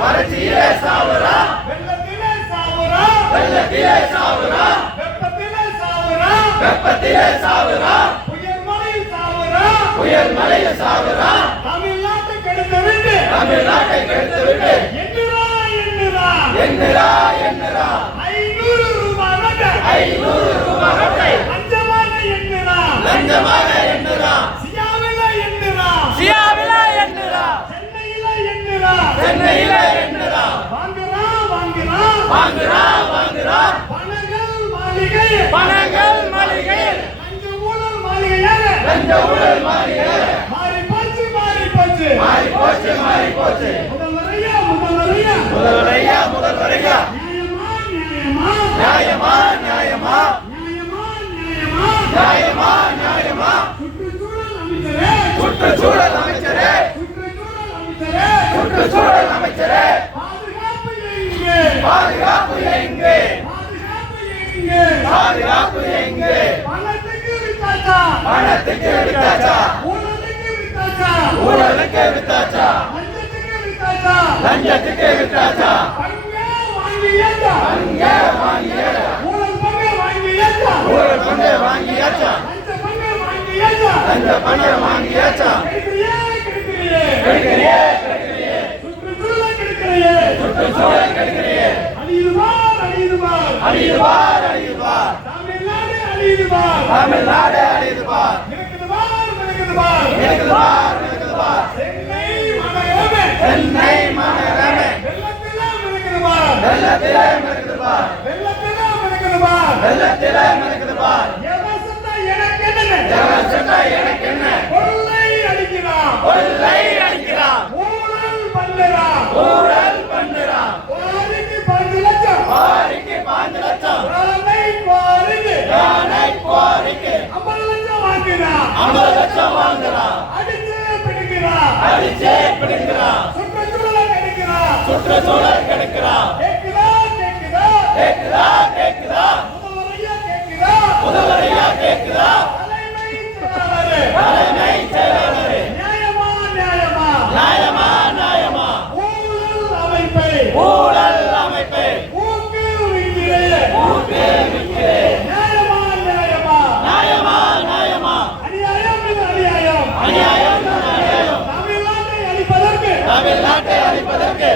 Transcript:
வறட்சியிலே சாவுறான் வெள்ளத்திலே சாவுறான் வெள்ளத்திலே சாவுறான் வெப்பத்திலே சாவுறான் வெப்பத்திலே சாவுறான் புயல் மழையில் சாவுறான் புயல் மழையில் சாவுறான் தமிழ்நாட்டை கெடுத்து விட்டு. தமிழ்நாட்டை கெடுத்து விட்டு. எண்ணுறா எண்ணுறா. எண்ணுறா எண்ணுறா. ஐநூறு ரூபாய் ஐநூறு மாளிகை பணங்கள் மளிகையில் லஞ்ச ஊழல் மாளிகையாக லஞ்ச ஊழல் மாளிகை மாறி போச்சு மாறி போச்சு. மாறி போச்சு மாறி போச்சு. முதல்வரையா முதல்வரையா. முதல்வரையா முதல்வரையா. நியாயமா நியாயமா. நியாயமா நியாயமா. நியாயமா நியாயமா. நியாயமா சுற்றுச்சூழல் அமைச்சரே. சுற்றுச்சூழல் அமைச்சரே. சுற்றுச்சூழல் அமைச்சரே. சுற்றுச்சூழல் அமைச்சரே. பாதுகாப்பு எங்கே பாதுகாப்பு எங்கே பாதுகாப்பு எங்கே? பணத்துக்கு வித்தாச்சா? பணத்துக்கு விட்டாச்சா ஊழலுக்கு வித்தாச்சா? ஊழலுக்கு விட்டாச்சா லஞ்சத்துக்கு வித்தாச்சா? லஞ்சத்துக்கு விட்டாச்சா பங்கே வாங்கியாச்சா அங்கே வாங்கியாச்சா ஊழல் பங்கே வாங்கியாச்சா ஊழல் பங்கு வாங்கியாச்சா வாங்கியாச்சா வாங்கியாச்சா சுற்றுச்சூழல் சுற்றுச்சூழல் தமிழ்நாடு அழியுதுபார் தமிழ்நாடு அழியுதுவார் இருக்குதுபார் இருக்குதுபார் இருக்குதுவார் இருக்குதுவார் சென்னை மாநகரமே சென்னை மாநகரமே வெள்ளத்திலே இருக்குதுபார் வெள்ளத்திலே இருக்குதுவார் வெள்ளத்திலே இருக்குதுபார் வெள்ளத்திலே இருக்குதுவார் எவன் சொன்னா என்னங்க எவன் சொன்னா எனக்கு ஐம்பது லட்சம் வாங்குறான் அடிச்சு பிடிக்கிறான் அடிச்சே பிடிக்கிறான் சுற்றுச்சூழலை கெடுக்கிறான் சுற்றுச்சூழல் கிடைக்கிறான் தமிழ்நாட்டை அழிப்பதற்கு